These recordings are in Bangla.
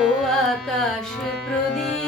ও আকাশ প্রদীপ।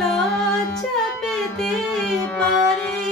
লজ্জা পেতে পারে।